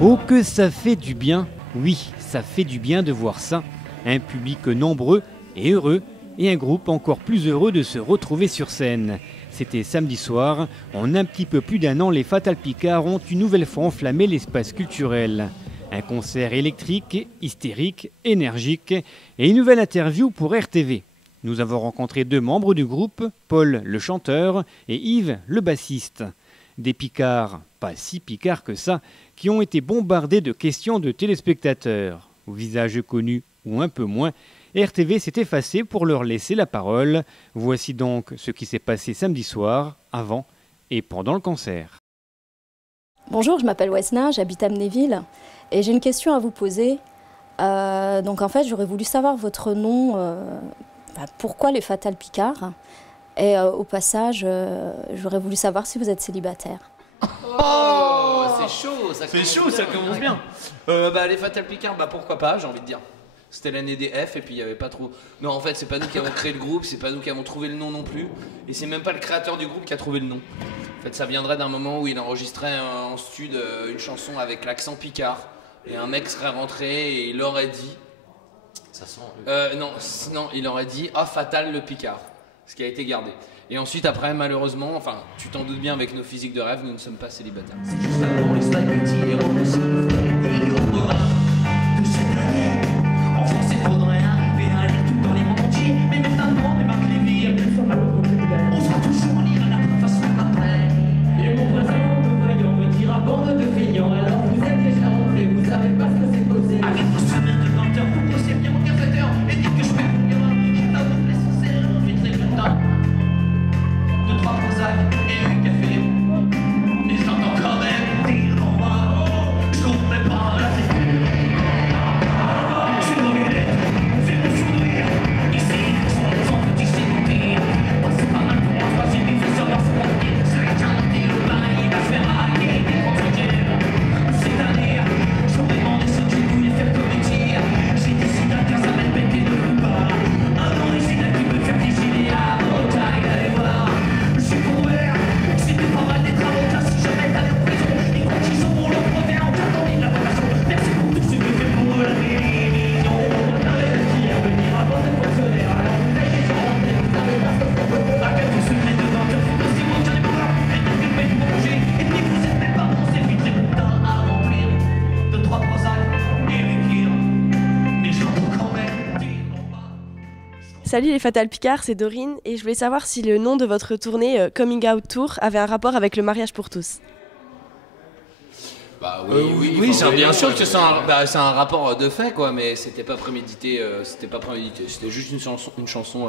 Oh que ça fait du bien, oui, ça fait du bien de voir ça. Un public nombreux et heureux, et un groupe encore plus heureux de se retrouver sur scène. C'était samedi soir, en un petit peu plus d'1 an, les Fatal Picard ont une nouvelle fois enflammé l'espace culturel. Un concert électrique, hystérique, énergique, et une nouvelle interview pour RTV. Nous avons rencontré 2 membres du groupe, Paul le chanteur et Yves le bassiste. Des Picards, pas si Picards que ça, qui ont été bombardés de questions de téléspectateurs. Au visage connu ou un peu moins, RTV s'est effacé pour leur laisser la parole. Voici donc ce qui s'est passé samedi soir, avant et pendant le concert. Bonjour, je m'appelle Wesna, j'habite Amnéville et j'ai une question à vous poser. Donc en fait, j'aurais voulu savoir votre nom, pourquoi les Fatal Picard. Et au passage, j'aurais voulu savoir si vous êtes célibataire. Oh, c'est chaud, ça commence bien. Les Fatal Picard, pourquoi pas, j'ai envie de dire. C'était l'année des F et puis il n'y avait pas trop... Non, en fait, c'est pas nous qui avons créé le groupe, c'est pas nous qui avons trouvé le nom non plus. Et c'est même pas le créateur du groupe qui a trouvé le nom. En fait, ça viendrait d'un moment où il enregistrait en studio une chanson avec l'accent Picard. Et un mec serait rentré et il aurait dit... Ça sent... non, il aurait dit « Ah, Fatal le Picard ». Ce qui a été gardé. Et ensuite, après, malheureusement, enfin, tu t'en doutes bien avec nos physiques de rêve, nous ne sommes pas célibataires. C'est juste avant les spaghettis, les romances, les programmes de cette année. En France, il faudrait arriver à lire tout dans les mondes entiers. Mais maintenant, mais Marc Lévy, elle plus forme à l'autre populaire. On sera toujours lire à la façon après. Et mon voisin, me voyant, me dira bande de feignants. Alors vous êtes déjà rentrés, vous savez pas ce que c'est posé. Avec vos semaines de 20 heures, vous bossez bien mon cafeteur. Et dites que je fais une erreur. Je t'avoue que l'essentiel, on fait très content. 2, 3 Prozac et un café. Et j'entends quand même dire en bas. Je comprends pas la figure. Je suis dans les lettres, c'est mon sourire. Ici, sans petit séduire. C'est pas mal pour moi, troisième il fait sur leur frontier. C'est éclaté, le bain, il va faire hacker des frontières. Cette année, j'aurais demandé ce que je voulais faire comme métier. J'ai décidé à faire ça, même péter de vous pas. Un original qui peut faire des gilets à Bretagne, allez voir. Je suis couvert, c'était pas mal des travaux, car si jamais t'allais en prison, les conditions pour le protéger en 4 ans de la vocation. Merci pour tout ce que tu fais pour la télévision. On avait réussi à venir avant d'être fonctionnaire. Alors vous êtes déjà rentrés, vous savez pas ce qu'on peut. À quelques semaines de 20 heures, c'est aussi moi, j'en ai pas. Et donc vous faites pour bouger. Et puis vous êtes même pas bon, c'est vite, c'est putain à remplir. 2, 3 Prozac et les pires. Mais j'entends quand même dire en bas. Salut les Fatal Picard, c'est Dorine et je voulais savoir si le nom de votre tournée Coming Out Tour avait un rapport avec le mariage pour tous. Oui, bien sûr que c'est un rapport de fait, quoi, mais c'était pas prémédité, c'était juste une chanson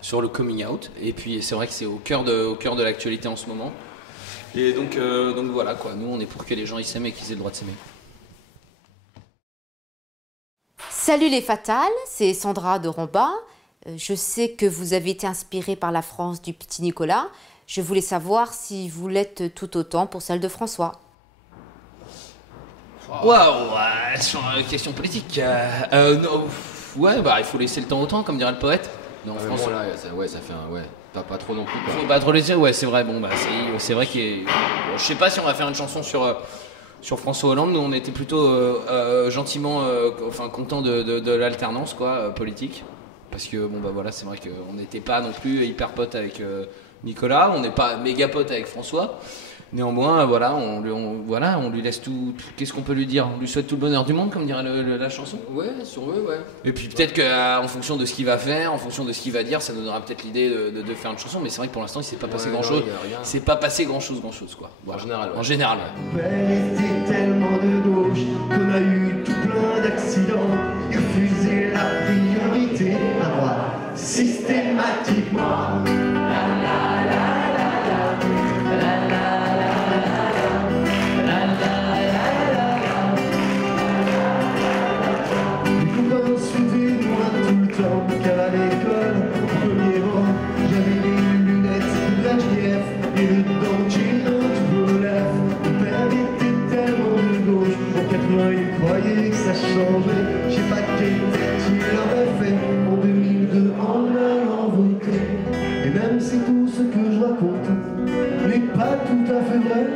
sur le coming out, et puis c'est vrai que c'est au cœur de l'actualité en ce moment, et donc voilà, quoi, nous on est pour que les gens ils s'aiment et qu'ils aient le droit de s'aimer. Salut les Fatales, c'est Sandra de Romba. Je sais que vous avez été inspirée par la France du petit Nicolas. Je voulais savoir si vous l'êtes tout autant pour celle de François. Waouh, sur une question politique. Non, ouais, il faut laisser le temps au temps, comme dirait le poète. Non, François, là, ça fait un... pas trop non plus. Quoi. Faut pas trop laisser, ouais, c'est vrai. Bon, c'est vrai qu'il est... Bon, je sais pas si on va faire une chanson sur François Hollande. Nous, on était plutôt gentiment, contents de l'alternance, quoi, politique. Parce que, voilà, c'est vrai qu'on n'était pas non plus hyper potes avec Nicolas. On n'est pas méga potes avec François. Néanmoins, voilà, on lui laisse tout. Qu'est-ce qu'on peut lui dire? On lui souhaite tout le bonheur du monde, comme dirait la chanson. Ouais, sur eux, ouais. Et puis peut-être qu'en fonction de ce qu'il va faire, en fonction de ce qu'il va dire, ça nous donnera peut-être l'idée de faire une chanson. Mais c'est vrai que pour l'instant, il s'est pas passé grand-chose. Il s'est pas passé grand-chose, quoi. Voilà. En général, ouais. Elle était tellement de gauche qu'on a eu tout plein d'accidents. Il refusait la priorité à droite systématiquement. Les copains suivaient moi tout le temps, car à l'école, au premier rang, j'avais les lunettes de l'HDF et le dentier dans tout vos lèvres. Mon père était tellement de gauche, en 80 il croyait que ça changeait. Je sais pas quelle tête il aurait fait en 2002 en allant voter. tout à fait vrai.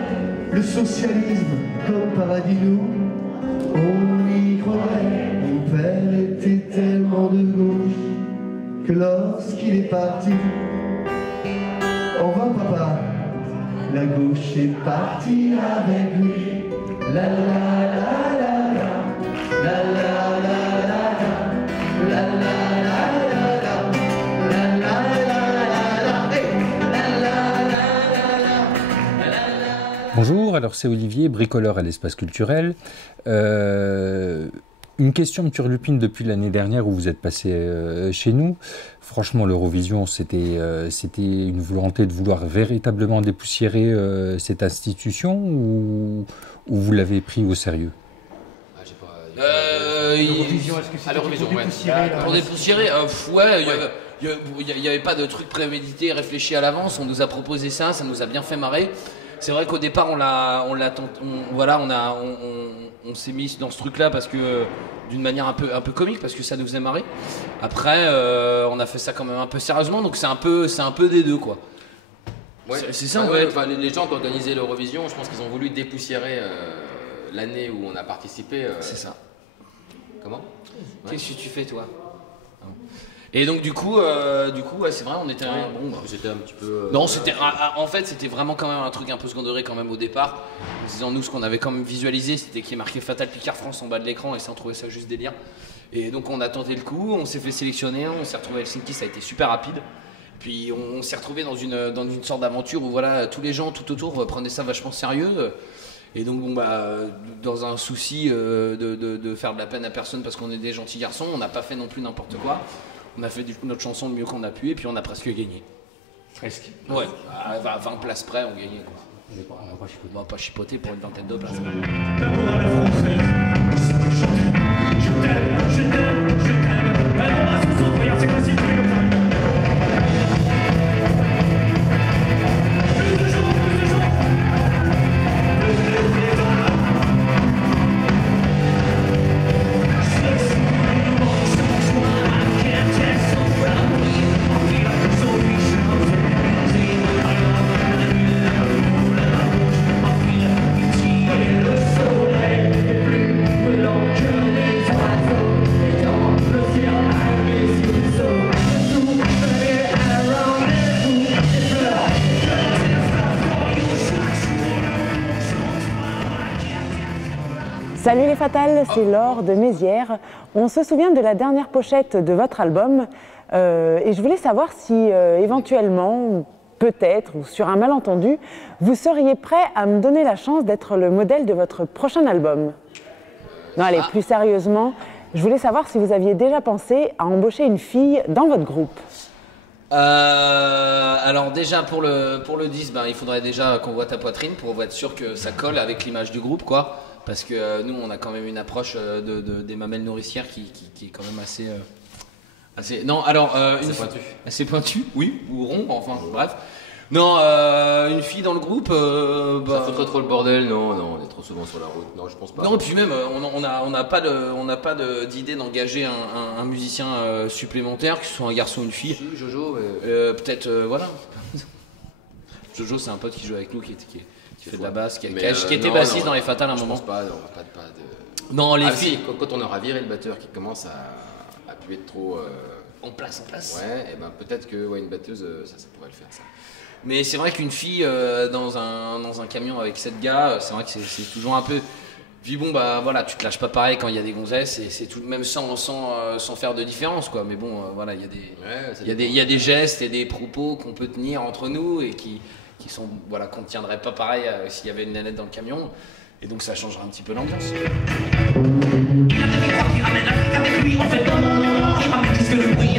Le socialisme comme paradis, nous, on y croyait. Mon père était tellement de gauche que lorsqu'il est parti, au revoir papa, la gauche est partie avec lui. La la la la la, la la la la la, la la la la la, la la la la, la la la la. Bonjour, alors c'est Olivier, bricoleur à l'espace culturel. Une question me turlupine depuis l'année dernière où vous êtes passé chez nous. Franchement, l'Eurovision, c'était une volonté de vouloir véritablement dépoussiérer cette institution ou vous l'avez pris au sérieux? L'Eurovision, est-ce que c'est pour dépoussiérer? Pour dépoussiérer, ouais, il n'y avait pas de truc prémédité, réfléchi à l'avance. On nous a proposé ça nous a bien fait marrer. C'est vrai qu'au départ, on s'est mis dans ce truc-là parce que d'une manière un peu comique, parce que ça nous faisait marrer. Après, on a fait ça quand même un peu sérieusement, donc c'est un peu des deux, quoi. Ouais, c'est ça, en fait. Enfin, les gens qui organisaient l'Eurovision, je pense qu'ils ont voulu dépoussiérer l'année où on a participé. C'est ça. Comment? Qu'est-ce que tu fais, toi? Et donc du coup, ouais, c'est vrai, on était c'était un petit peu. Non, c'était en fait, c'était vraiment quand même un truc un peu secondéré quand même au départ. En disant nous, ce qu'on avait quand même visualisé, c'était qu'il y ait marqué Fatal Picard France en bas de l'écran, et ça, on trouvait ça juste délire. Et donc on a tenté le coup, on s'est fait sélectionner, on s'est retrouvé à Helsinki, ça a été super rapide. Puis on s'est retrouvé dans une sorte d'aventure où voilà, tous les gens tout autour prenaient ça vachement sérieux. Et donc dans un souci de faire de la peine à personne parce qu'on est des gentils garçons, on n'a pas fait non plus n'importe quoi. On a fait notre chanson le mieux qu'on a pu et puis on a presque gagné. Presque. Ouais, à 20 places près, on gagnait, quoi. On va pas chipoter pour une vingtaine de places. Salut les Fatales, c'est Laure de Mézières. On se souvient de la dernière pochette de votre album et je voulais savoir si éventuellement, peut-être, ou sur un malentendu, vous seriez prêt à me donner la chance d'être le modèle de votre prochain album. Non, allez, plus sérieusement, je voulais savoir si vous aviez déjà pensé à embaucher une fille dans votre groupe. Alors déjà pour le disque, il faudrait déjà qu'on voit ta poitrine pour être sûr que ça colle avec l'image du groupe, quoi. Parce que nous, on a quand même une approche des mamelles nourricières qui est quand même assez... Non, alors... Assez pointue, oui, ou rond, enfin, bref. Non, une fille dans le groupe... ça foutrait trop le bordel, non, on est trop souvent sur la route, non, je pense pas. Non, et puis même, on n'a pas d'idée d'engager un musicien supplémentaire, que ce soit un garçon ou une fille. Si, Jojo, peut-être, voilà. Jojo, c'est un pote qui joue avec nous, qui fait de la basse, qui était bassiste dans les Fatales à un moment. Je pense pas, on va pas de... Non, les filles... Quand on aura viré le batteur qui commence à plus être trop... En place. Ouais, et peut-être que une batteuse, ça pourrait le faire, ça. Mais c'est vrai qu'une fille dans un camion avec 7 gars, c'est vrai que c'est toujours un peu... Puis bon, voilà, tu te lâches pas pareil quand il y a des gonzesses, et c'est tout, même sans faire de différence, quoi. Mais bon, voilà, il y a des gestes et des propos qu'on peut tenir entre nous et qui sont, voilà, qu'on ne tiendrait pas pareil s'il y avait une nanette dans le camion. Et donc ça changera un petit peu l'ambiance. Il a des croix qui ramènent l'Afrique avec lui. On fait non, je ramène plus que le bruit.